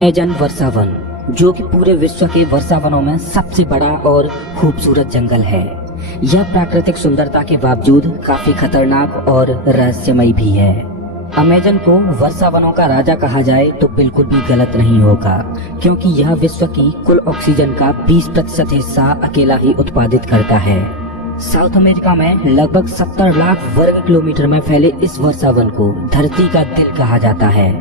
Amazon वर्षा one जो कि पूरे विश्व के वर्षा वनों में सबसे बड़ा और खूबसूरत जंगल है। यह प्राकृतिक सुंदरता के बावजूद काफी खतरनाक और रहस्यमय भी है। अमेज़न को वर्षा वनों का राजा कहा जाए तो बिल्कुल भी गलत नहीं होगा, क्योंकि यह विश्व की कुल ऑक्सीजन का 20% हिस्सा अकेला ही उत्पादित करता है। साउथ अमेरिका में लगभग 70 लाख वर्ग किलोमीटर में फैले इस वर्षा वन को धरती का दिल कहा जाता है।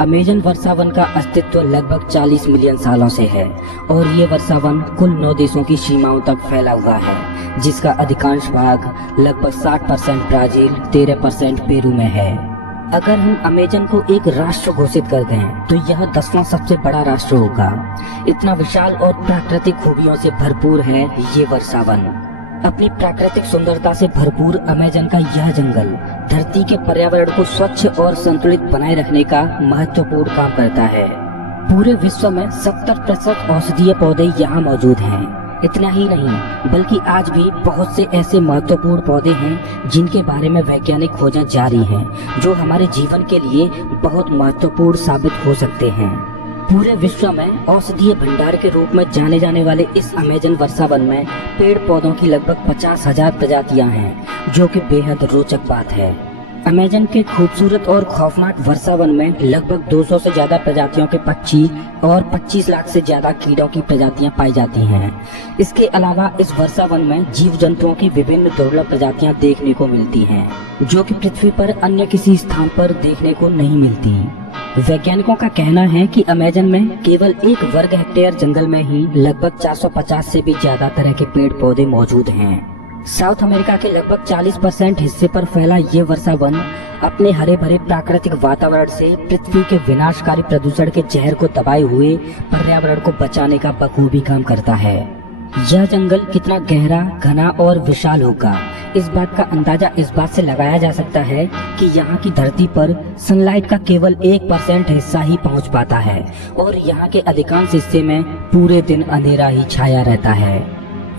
अमेज़न वर्षा वन का अस्तित्व लगभग 40 मिलियन सालों से है और ये वर्षा वन कुल 9 देशों की सीमाओं तक फैला हुआ है, जिसका अधिकांश भाग लगभग 60% ब्राजील, 13% पेरू में है। अगर हम अमेज़न को एक राष्ट्र घोषित कर दें तो यह 10वां सबसे बड़ा राष्ट्र होगा। इतना विशाल और प्राकृतिक खूबियों से भरपूर है ये वर्षा वन। अपनी प्राकृतिक सुंदरता से भरपूर अमेज़न का यह जंगल धरती के पर्यावरण को स्वच्छ और संतुलित बनाए रखने का महत्वपूर्ण काम करता है। पूरे विश्व में 70% औषधीय पौधे यहाँ मौजूद हैं। इतना ही नहीं, बल्कि आज भी बहुत से ऐसे महत्वपूर्ण पौधे हैं जिनके बारे में वैज्ञानिक खोजें जारी हैं, जो हमारे जीवन के लिए बहुत महत्वपूर्ण साबित हो सकते हैं। पूरे विश्व में औषधीय भंडार के रूप में जाने जाने वाले इस अमेज़न वर्षा वन में पेड़ पौधों की लगभग 50,000 प्रजातियां हैं, जो कि बेहद रोचक बात है। अमेज़न के खूबसूरत और खौफनाक वर्षा वन में लगभग 200 से ज्यादा प्रजातियों के पक्षी और 25 लाख से ज्यादा कीड़ों की प्रजातियां पाई जाती हैं। इसके अलावा इस वर्षा वन में जीव जंतुओं की विभिन्न दुर्लभ प्रजातियां देखने को मिलती हैं, जो कि पृथ्वी पर अन्य किसी स्थान पर देखने को नहीं मिलती। वैज्ञानिकों का कहना है कि अमेज़न में केवल 1 वर्ग हेक्टेयर जंगल में ही लगभग 450 से भी ज्यादा तरह के पेड़ पौधे मौजूद हैं। साउथ अमेरिका के लगभग 40% हिस्से पर फैला ये वर्षा वन अपने हरे भरे प्राकृतिक वातावरण से पृथ्वी के विनाशकारी प्रदूषण के जहर को दबाए हुए पर्यावरण को बचाने का बखूबी काम करता है। यह जंगल कितना गहरा, घना और विशाल होगा, इस बात का अंदाजा इस बात से लगाया जा सकता है कि यहाँ की धरती पर सनलाइट का केवल 1% हिस्सा ही पहुँच पाता है और यहाँ के अधिकांश हिस्से में पूरे दिन अंधेरा ही छाया रहता है।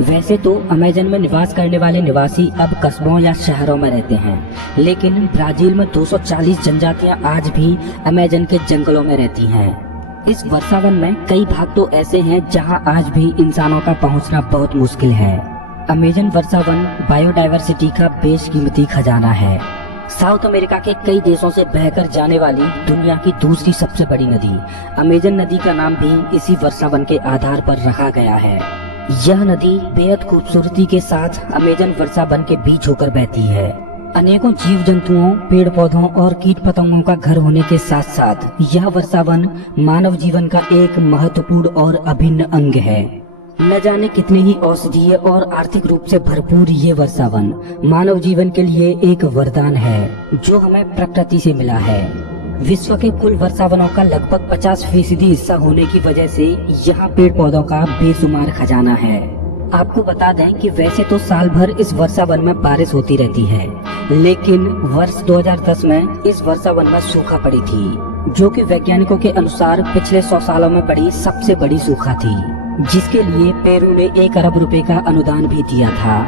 वैसे तो अमेज़न में निवास करने वाले निवासी अब कस्बों या शहरों में रहते हैं, लेकिन ब्राजील में 240 जनजातियां आज भी अमेज़न के जंगलों में रहती हैं। इस वर्षा वन में कई भाग तो ऐसे हैं जहां आज भी इंसानों का पहुंचना बहुत मुश्किल है। अमेज़न वर्षा वन बायोडायवर्सिटी का बेशकीमती खजाना है। साउथ अमेरिका के कई देशों से बहकर जाने वाली दुनिया की दूसरी सबसे बड़ी नदी अमेज़न नदी का नाम भी इसी वर्षा वन के आधार पर रखा गया है। यह नदी बेहद खूबसूरती के साथ अमेज़न वर्षा वन के बीच होकर बहती है। अनेकों जीव जंतुओं, पेड़ पौधों और कीट पतंगों का घर होने के साथ साथ यह वर्षा वन मानव जीवन का एक महत्वपूर्ण और अभिन्न अंग है। न जाने कितने ही औषधीय और आर्थिक रूप से भरपूर ये वर्षा वन मानव जीवन के लिए एक वरदान है, जो हमें प्रकृति से मिला है। विश्व के कुल वर्षा वनों का लगभग 50% हिस्सा होने की वजह से यहाँ पेड़ पौधों का बेशुमार खजाना है। आपको बता दें कि वैसे तो साल भर इस वर्षा वन में बारिश होती रहती है, लेकिन वर्ष 2010 में इस वर्षा वन में सूखा पड़ी थी, जो कि वैज्ञानिकों के अनुसार पिछले 100 सालों में पड़ी सबसे बड़ी सूखा थी, जिसके लिए पेरू ने 1 अरब रुपए का अनुदान भी दिया था।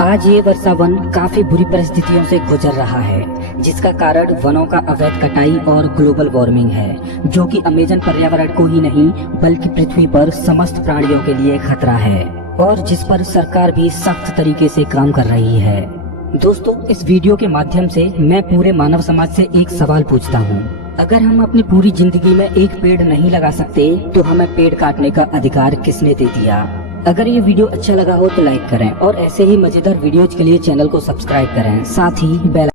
आज ये वर्षा वन काफी बुरी परिस्थितियों से गुजर रहा है, जिसका कारण वनों का अवैध कटाई और ग्लोबल वार्मिंग है, जो कि अमेज़न पर्यावरण को ही नहीं बल्कि पृथ्वी पर समस्त प्राणियों के लिए खतरा है और जिस पर सरकार भी सख्त तरीके से काम कर रही है। दोस्तों, इस वीडियो के माध्यम से मैं पूरे मानव समाज से एक सवाल पूछता हूँ। अगर हम अपनी पूरी जिंदगी में एक पेड़ नहीं लगा सकते तो हमें पेड़ काटने का अधिकार किसने दे दिया? अगर ये वीडियो अच्छा लगा हो तो लाइक करें और ऐसे ही मजेदार वीडियोज के लिए चैनल को सब्सक्राइब करें, साथ ही बेल